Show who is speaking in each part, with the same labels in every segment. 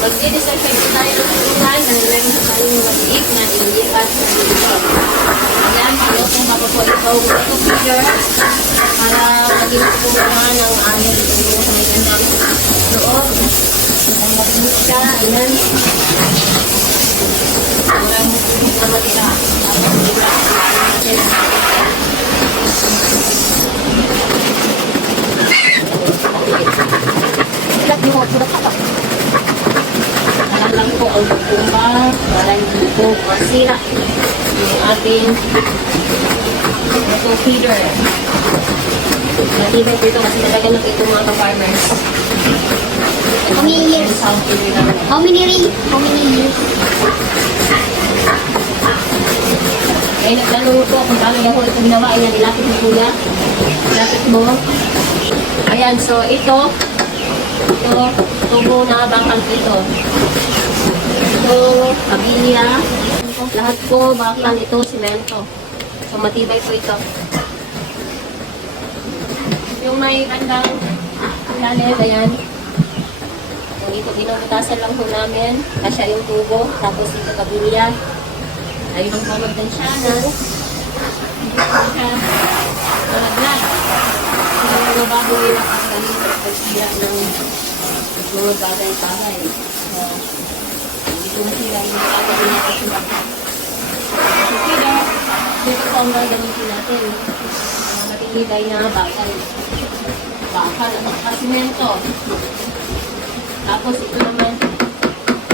Speaker 1: Mag-i-decide po tayo ng tulungan dahil meron na tayong maliit na ilipat sa dito. Ayan, pinutong ako po ito ito feeder para maging tulungan ng ano dito yung sa may gandang loob. Ang matinis siya, ayan. Walang matinis na matira. Tapos, ilipat natin. Ilat mo, sulat ka Alam lang po ang kumba para hindi po masira yung ating ito feeder. Matibay po ito kasi talaga na ito mga ka-farmers.
Speaker 2: How many years? How many re- How many years?
Speaker 1: Ay, nagtanong ko kung paano yung ito ginawa. Ayan, ilapit mo kuya. Ilapit mo. Ayan, so ito, ito, tubo na bakal ito. Ito, kabilya. Lahat po, bakal ito, simento. So, matibay po ito. Yung may bandang ilalim, ayan. Kung dito, binubutasan lang po namin. Kasya yung tubo. Tapos dito, kabilya. Ayun ang mamagdan siya ng hindi po siya malaglag. Yung mga baboy na kagaling at pagsiya ng mga bagay-bagay. So, masira yung mga bagay na kasunod. So, kaya, dito po ang gagamitin natin. Mga matitibay na bakal. Bakal at saka simento. Tapos ito naman,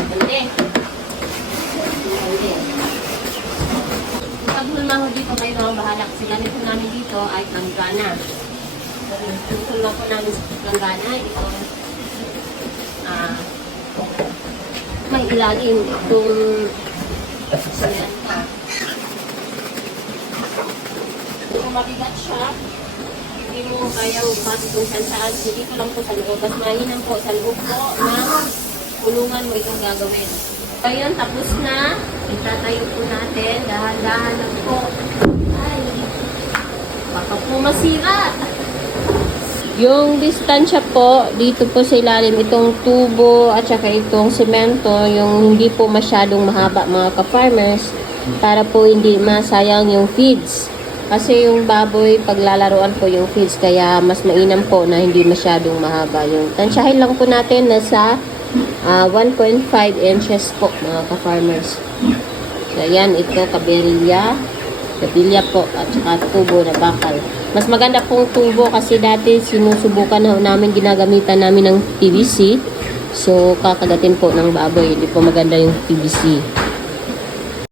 Speaker 1: bande. Bande. Pag hulmaho dito kayo na ang bahala kasi gamit po namin dito ay planggana. Tutol lang po namin sa planggana. Ito, ah, may ilalim itong. Kung mabigat siya, hindi mo kayang kung saan saan. So, dito lang po sa loob. Mas mainam po sa loob po ng kulungan mo itong gagawin. Ayun, tapos na. Itatayo po natin. Dahan-dahan lang po. Ay, baka po masira. Yung distansya po, dito po sa ilalim, itong tubo at saka itong semento, yung hindi po masyadong mahaba mga ka-farmers, para po hindi masayang yung feeds. Kasi yung baboy, paglalaroan po yung feeds, kaya mas mainam po na hindi masyadong mahaba yung tansyahin lang po natin na sa ah, 1.5 inches po mga ka-farmers. So, ayan, ito kaberilya, kabilya po, at saka tubo na bakal. Mas maganda pong tubo kasi dati sinusubukan na namin, ginagamitan namin ng PVC. So, kakagatin po ng baboy. Hindi po maganda yung PVC.